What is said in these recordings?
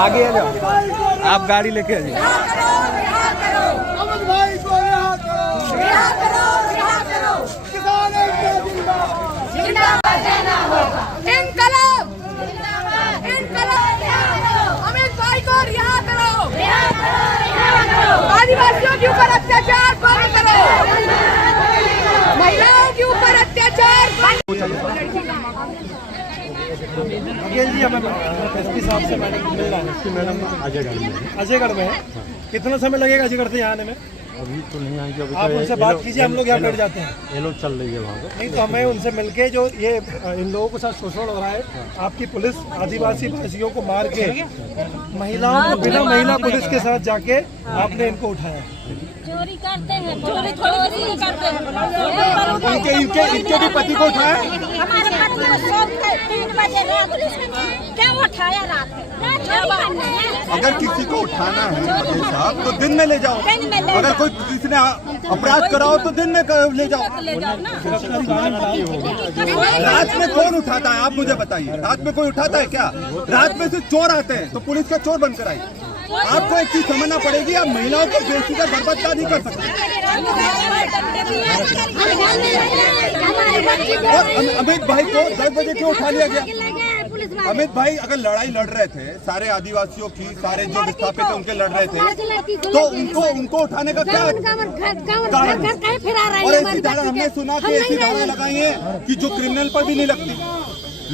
आगे आ जाओ, आप गाड़ी लेके आ जाओ। अमित भाई को रिहा करो, रिहा करो, रिहा करो। किसान एकता जिंदाबाद, जिंदाबाद देना होगा। इनकलाब जिंदाबाद, इनकलाब रिहा करो। अमित भाई को रिहा करो, रिहा करो, रिहा करो। आदिवासियों के ऊपर अत्याचार बंद करो, महिलाओं के ऊपर अत्याचार बंद। अखिल जी, हमें एसपी साहब से मिलना है। एसपी मैडम अजयगढ़ में है। कितना समय लगेगा अजयगढ़ से यहाँ आने में? अभी तो नहीं आएंगे। अभी आप उनसे बात कीजिए, हम लोग यहाँ बैठ जाते हैं। ये लोग चल रही है वहाँ पे। नहीं तो हमें उनसे मिलके जो ये इन लोगों के साथ शोषण हो रहा है, आपकी पुलिस आदिवासी भाषियों को मार के महिलाओं को बिना महिला पुलिस के साथ जाके आपने इनको उठाया। चोरी करते हैं, चोरी थोड़ी करते हैं। इनके भी पति को उठाया। हमारे पति को सोच के 3 बजे रात क्या उठाया रात में? अगर किसी को उठाना है वकील साहब तो दिन में ले जाओ। अगर कोई किसी ने अपराध कराओ तो दिन में ले जाओ। रात में कौन उठाता है? आप मुझे बताइए, रात में कोई उठाता है क्या? रात में सिर्फ चोर आते हैं तो पुलिस का चोर बंद कराइए। आपको एक चीज समझना पड़ेगी, आप महिलाओं को बेशीतर बर्बाद नहीं कर सकते। और अमित भाई को 10 बजे क्यों उठा लिया गया? अमित भाई अगर लड़ाई लड़ रहे थे, सारे आदिवासियों की, सारे जो विस्थापित थे उनके लड़ रहे थे, तो उनको उठाने का क्या कारण? और ऐसी धारा हमने सुना कि ऐसी धारा लगाई है कि जो क्रिमिनल पर भी नहीं लगती।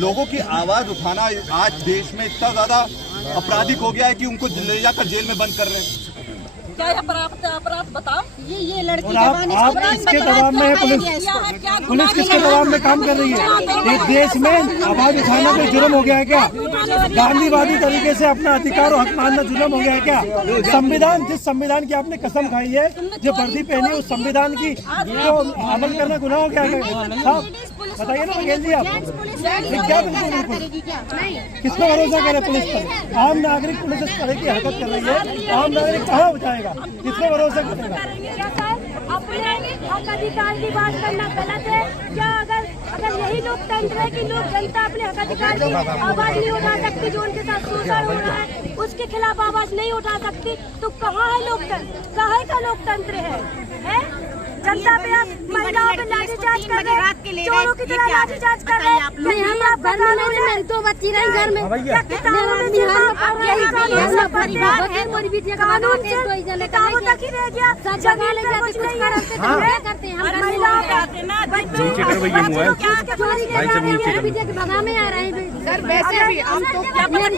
लोगों की आवाज उठाना आज देश में इतना ज्यादा आपराधिक हो गया है कि उनको ले जाकर जेल में बंद कर रहे हैं। क्या अपराध बताओ? ये लड़की आप किसके दबाव में है? पुलिस किसके दबाव में काम कर रही है? एक देश में आवाज उठाना कोई जुर्म हो गया है क्या? गांधीवादी तरीके से अपना अधिकार और हक मानना जुर्म हो गया है क्या? संविधान, जिस संविधान की आपने कसम खाई है, जो वर्दी पहनी है, उस संविधान की तो अमल करना गुनाह हो गया है साहब? बताइए ना वकील जी, आप क्या किस पर भरोसा करे? पुलिस पर? आम नागरिक पुलिस इस तरह की हरकत कर रही है, आम नागरिक कहाँ बचाएगा? किस पर भरोसा करेगा? अपने हक अधिकार की बात करना गलत है क्या? अगर यही लोकतंत्र है कि लोग जनता अपने हक अधिकार की आवाज नहीं उठा सकती, जो उनके साथ शोषण हो रहा है उसके खिलाफ आवाज नहीं उठा सकती, तो कहाँ है लोकतंत्र? कहाँ का लोकतंत्र है? जनता पे आप महिलाओं पे लाठीचार्ज कर रहे हैं, चोरों की तरह लाठीचार्ज कर रहे हैं। नहीं, हम आप बता रहे हैं, मेरी 2 बच्ची रही घर में, कानून से किताबों तक ही रह गया, जमीन पे कुछ नहीं है। महिलाओं भगा में आ रहे हैं सर। वैसे भी हम तो एक मिनट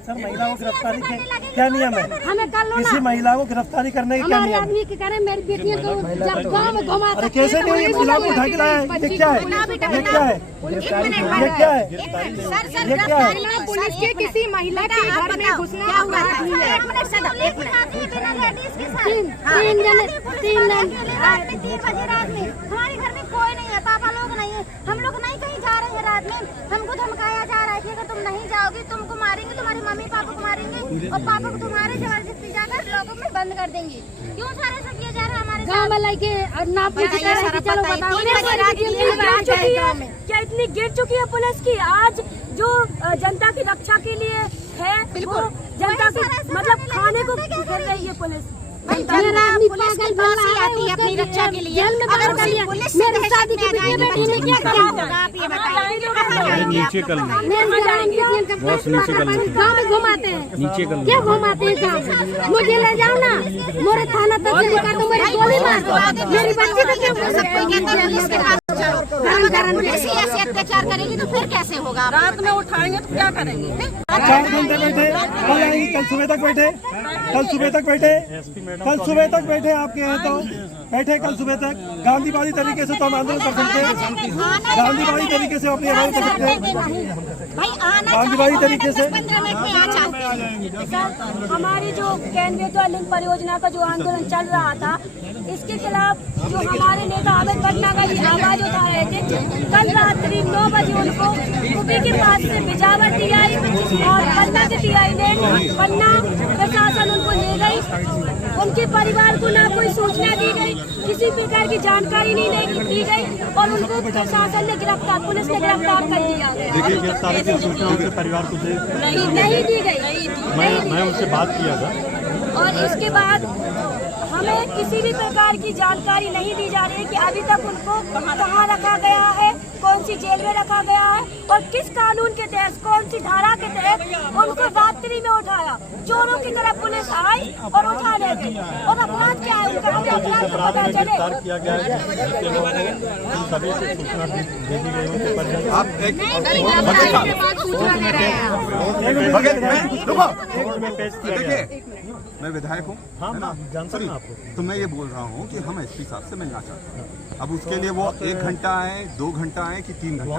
सर, महिलाओं की गिरफ्तारी के क्या नियम है? हमें कल किसी महिला को गिरफ्तारी करने के क्या नियम है? आदमी की करे, मेरी बेटियां तो जब गाँव में घुमा। अरे कैसे नहीं, ये महिला को उठा के लाया है? ये क्या है? ये क्या है? ये क्या है? ये क्या है? पुलिस के किसी महिला के घर में घुसना अपराध नहीं है। 3 बजे रात में हमारे घर में कोई नहीं है, पापा लोग नहीं है, हम लोग नहीं कहीं जा रहे हैं। रात में हमको धमकाया जा रहा है कि अगर तुम नहीं जाओगे तुमको मारेंगे, तुम्हारी मम्मी पापा को मारेंगे और पापा को तुम्हारे जबरदस्ती जाकर लोगों में बंद कर देंगे। क्यों सारे सब किया जा रहा है हमारे गाँव में लेके और ना पूछ चलो बताओ क्या इतनी गिर चुकी है पुलिस की? आज जो जनता की रक्षा के लिए है, वो जनता की मतलब खाने को कर रही है पुलिस। पुलिस आती है अपनी रक्षा के लिए। अगर उसी पुलिस से शादी की बेटी ने क्या होगा आप ये बताइए। नीचे कर गाँव में घुमाते हैं, नीचे कर क्या घुमाते हैं गाँव? मुझे ले जाओ ना, मोरे थाना तक लेकर तो मेरी गोली मार दो, मेरी बच्ची को क्या कर सकते हैं? ऐसे अत्याचार करेगी तो फिर कैसे होगा? रात में उठाएंगे तो क्या करेंगे? 4 घंटे बैठे, कल आएंगी, कल सुबह तक बैठे, कल सुबह तक बैठे, कल सुबह तक बैठे आपके यहाँ तो बैठे, कल सुबह तक। गांधीवादी तरीके से तो हम आंदोलन कर सकते हैं, गांधीवादी तरीके से अपनी आवाज कर सकते हैं, गांधीवादी तरीके से। हमारी जो केंद्रीय ज्वालिंग परियोजना का जो आंदोलन चल रहा था, इसके खिलाफ जो हमारे नेता आवेद पटना का आवाज उठा रहे थे, कल रात्रि 9 बजे उनको कुपी के पास से बिजावर टीआई और पन्ना के टीआई ने, पन्ना प्रशासन उनको ले गई, उनके परिवार को ना कोई सूचना दी गई, किसी प्रकार की जानकारी नहीं दी गई और उनको प्रशासन ने गिरफ्तार, पुलिस ने गिरफ्तार कर दिया। देखिए गिरफ्तारी की सूचना उनके परिवार को नहीं दी गई। मैं उनसे बात किया था और इसके बाद हमें किसी भी प्रकार की जानकारी नहीं दी जा रही है कि अभी तक उनको कहाँ रखा गया है, कौन सी जेल में रखा गया है और किस कानून के तहत, कौन सी धारा के तहत उनको रात्रि में उठाया। चोरों की तरह पुलिस आई और उठा ले गई। और अपराध क्या है उनका, हमें अपराध को पता चले। गिरफ्तार किया गया है जिसके लोगों को सभी से सूचना दे दी गई उनके परिजन। आप एक में पेश किया गया है। देखिए मैं विधायक हूँ, हाँ जानता हूँ आपको, तो मैं ये बोल रहा हूँ कि हम एसपी साहब से मिलना चाहते हैं। अब उसके लिए वो 1 घंटा है, 2 घंटा है कि 3 घंटा?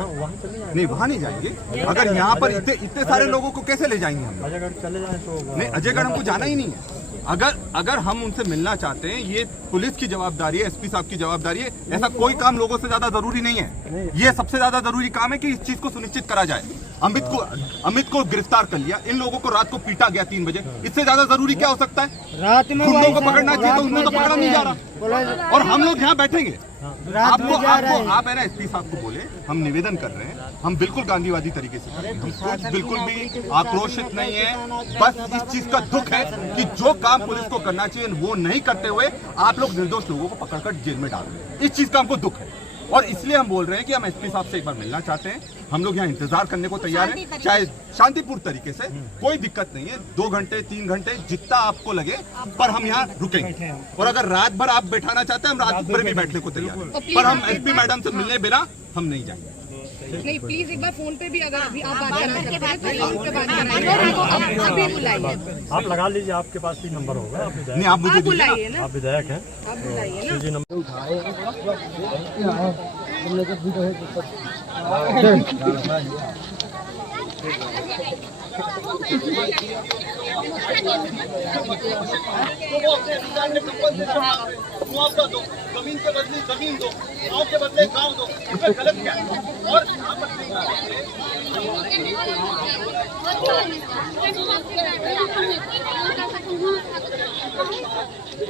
नहीं, वहाँ नहीं जाएंगे। अगर यहाँ पर इतने सारे लोगों को कैसे ले जाएंगे हम? अजयगढ़ चले जाएं तो नहीं, अजयगढ़ हमको जाना ही नहीं है। अगर हम उनसे मिलना चाहते हैं, ये पुलिस की जवाबदारी है, एसपी साहब की जवाबदारी है। ऐसा कोई काम लोगों से ज्यादा जरूरी नहीं है। ये सबसे ज्यादा जरूरी काम है कि इस चीज को सुनिश्चित करा जाए। अमित को गिरफ्तार कर लिया, इन लोगों को रात को पीटा गया 3 बजे। इससे ज्यादा जरूरी क्या हो सकता है? रात में गुंडों को पकड़ना चाहिए तो उन्हें तो पकड़ा नहीं जा रहा। और हम लोग यहाँ बैठेंगे। आप है ना एसपी साहब को बोले, हम निवेदन कर रहे हैं, हम बिल्कुल गांधीवादी तरीके से कर रहे हैं, हम कुछ बिल्कुल भी आक्रोशित नहीं है। बस इस चीज का दुख है कि जो काम पुलिस को करना चाहिए वो नहीं करते हुए आप लोग निर्दोष लोगों को पकड़कर जेल में डाल रहे हैं। इस चीज का हमको दुख है और इसलिए हम बोल रहे हैं कि हम एसपी साहब से एक बार मिलना चाहते हैं। हम लोग यहाँ इंतजार करने को तैयार हैं, चाहे शांतिपूर्ण तरीके से, कोई दिक्कत नहीं है। 2 घंटे 3 घंटे जितना आपको लगे, पर हम यहाँ रुकेंगे। और अगर रात भर आप बैठाना चाहते हैं, हम रात भर भी बैठने को तैयार हैं, पर हम एसपी मैडम से मिलने बिना हम नहीं जाएंगे। नहीं, प्लीज एक बार फोन पे भी अगर अभी आप बात करना चाहते हैं तो फोन पे बात कराइए। अभी बुलाइए, आप लगा लीजिए, आपके पास भी नंबर होगा। आप नहीं, आप मुझे बुलाइए ना, आप विधायक हैं, आप बुलाइए ना। जी नंबर मुआवजा दो, जमीन के बदले जमीन दो, गाँव के बदले गाँव दो, इसमें गलत क्या है? और